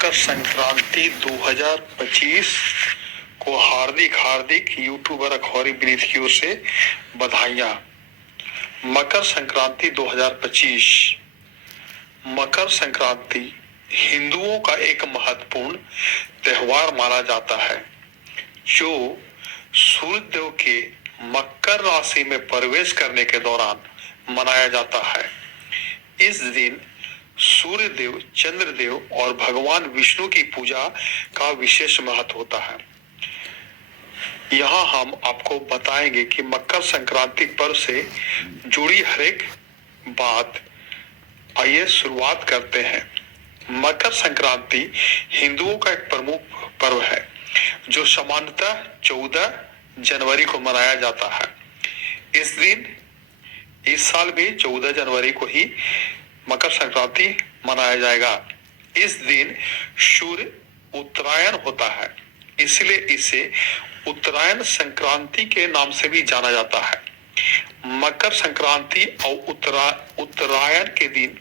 मकर संक्रांति 2025 को हार्दिक यूट्यूबर अखौरी विनीत की ओर से बधाइयां। मकर संक्रांति 2025। मकर संक्रांति हिंदुओं का एक महत्वपूर्ण त्योहार माना जाता है जो सूर्य देव के मकर राशि में प्रवेश करने के दौरान मनाया जाता है। इस दिन सूर्य देव, चंद्र देव और भगवान विष्णु की पूजा का विशेष महत्व होता है। यहाँ हम आपको बताएंगे कि मकर संक्रांति पर्व से जुड़ी हर एक बात। आइए शुरुआत करते हैं। मकर संक्रांति हिंदुओं का एक प्रमुख पर्व है जो सामान्यतः 14 जनवरी को मनाया जाता है। इस दिन इस साल भी 14 जनवरी को ही मकर संक्रांति मनाया जाएगा। इस दिन सूर्य उत्तरायण होता है, इसलिए इसे उत्तरायण संक्रांति के नाम से भी जाना जाता है। मकर संक्रांति और उत्तरायण के दिन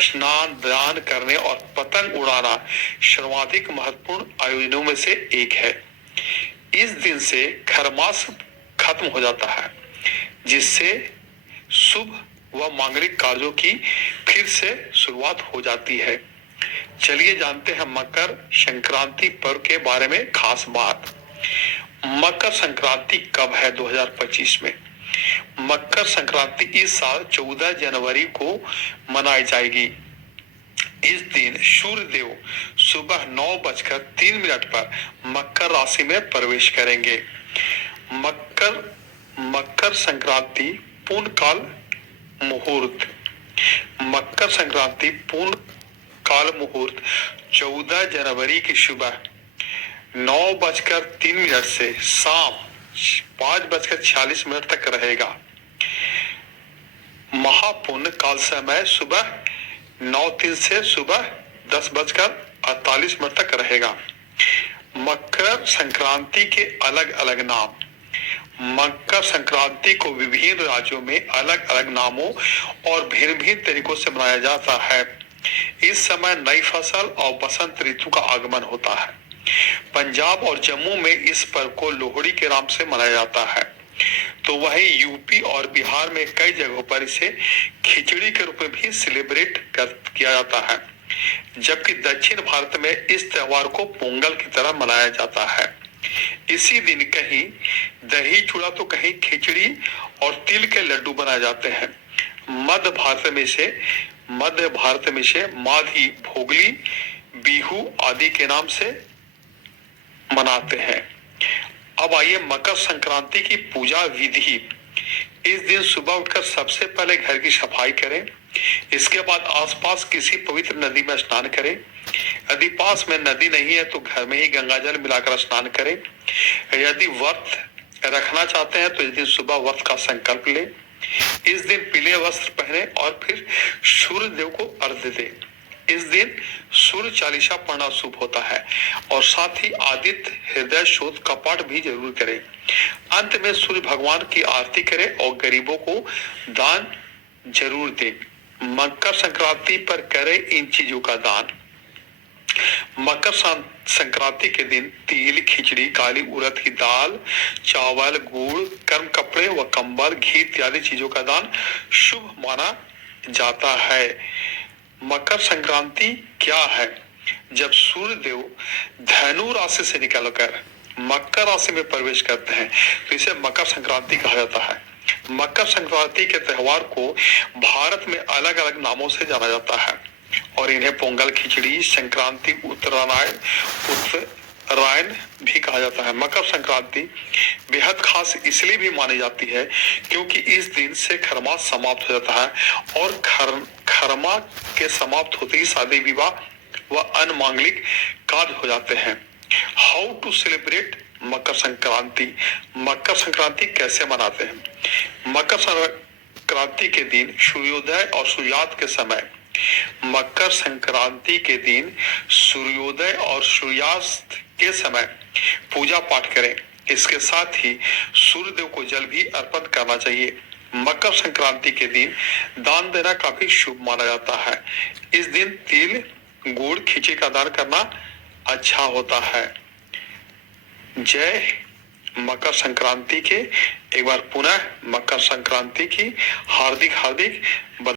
स्नान, दान करने और पतंग उड़ाना सर्वाधिक महत्वपूर्ण आयोजनों में से एक है। इस दिन से खरमास खत्म हो जाता है, जिससे शुभ व मांगलिक कार्यों की फिर से शुरुआत हो जाती है। चलिए जानते हैं मकर संक्रांति पर्व के बारे में खास बात। मकर संक्रांति कब है 2025 में? मकर संक्रांति इस साल 14 जनवरी को मनाई जाएगी। इस दिन सूर्य देव सुबह 9:03 पर मकर राशि में प्रवेश करेंगे। मकर संक्रांति पूर्णकाल मुहूर्त। मकर संक्रांति पूर्ण काल मुहूर्त 14 जनवरी की सुबह 9:03 से शाम 5:46 तक रहेगा। महापुण्य काल समय सुबह 9:03 से सुबह 10:48 तक रहेगा। मकर संक्रांति के अलग अलग नाम। मकर संक्रांति को विभिन्न राज्यों में अलग अलग नामों और भिन्न भिन्न तरीकों से मनाया जाता है। इस समय नई फसल और बसंत ऋतु का आगमन होता है। पंजाब और जम्मू में इस पर्व को लोहड़ी के नाम से मनाया जाता है, तो वहीं यूपी और बिहार में कई जगहों पर इसे खिचड़ी के रूप में भी सेलिब्रेट किया जाता है, जबकि दक्षिण भारत में इस त्योहार को पोंगल की तरह मनाया जाता है। इसी दिन कहीं दही चूड़ा तो कहीं खिचड़ी और तिल के लड्डू बनाए जाते हैं। मध्य भारत में से माघी, भोगली, बिहू आदि के नाम से मनाते हैं। अब आइए मकर संक्रांति की पूजा विधि। इस दिन सुबह उठकर सबसे पहले घर की सफाई करें। इसके बाद आसपास किसी पवित्र नदी में स्नान करें। यदि पास में नदी नहीं है तो घर में ही गंगा जल मिलाकर स्नान करें। यदि व्रत रखना चाहते हैं तो इस दिन सुबह व्रत का संकल्प लें। इस दिन पीले वस्त्र पहने और फिर सूर्य देव को अर्घ्य दें। इस दिन सूर्य चालीसा पढ़ना शुभ होता है और साथ ही आदित्य हृदय शोध का पाठ भी जरूर करें। अंत में सूर्य भगवान की आरती करें और गरीबों को दान जरूर दें। मकर संक्रांति पर करें इन चीजों का दान। मकर संक्रांति के दिन तिल, खिचड़ी, काली उड़द की दाल, चावल, गुड़, गर्म कपड़े व कंबल, घी इत्यादि चीजों का दान शुभ माना जाता है। मकर संक्रांति क्या है? जब सूर्य देव धनु राशि से निकलकर मकर राशि में प्रवेश करते हैं तो इसे मकर संक्रांति कहा जाता है। मकर संक्रांति के त्योहार को भारत में अलग अलग नामों से जाना जाता है और इन्हें पोंगल, खिचड़ी, संक्रांति, उत्तरायण भी कहा जाता है। मकर संक्रांति बेहद खास इसलिए भी मानी जाती है क्योंकि इस दिन से खरमास समाप्त हो जाता है और खरमा के समाप्त होते ही शादी, विवाह व अन्य मांगलिक कार्य हो जाते हैं। How to celebrate Makar Sankranti. Makar Sankranti कैसे मनाते हैं? मकर संक्रांति के दिन सूर्योदय और सूर्यास्त के समय मकर संक्रांति के दिन सूर्योदय और सूर्यास्त के समय पूजा पाठ करें। इसके साथ ही सूर्य देव को जल भी अर्पण करना चाहिए। मकर संक्रांति के दिन दान देना काफी शुभ माना जाता है। इस दिन तिल गुड़ खींची का दान करना अच्छा होता है। जय मकर संक्रांति के एक बार पुनः मकर संक्रांति की हार्दिक हार्दिक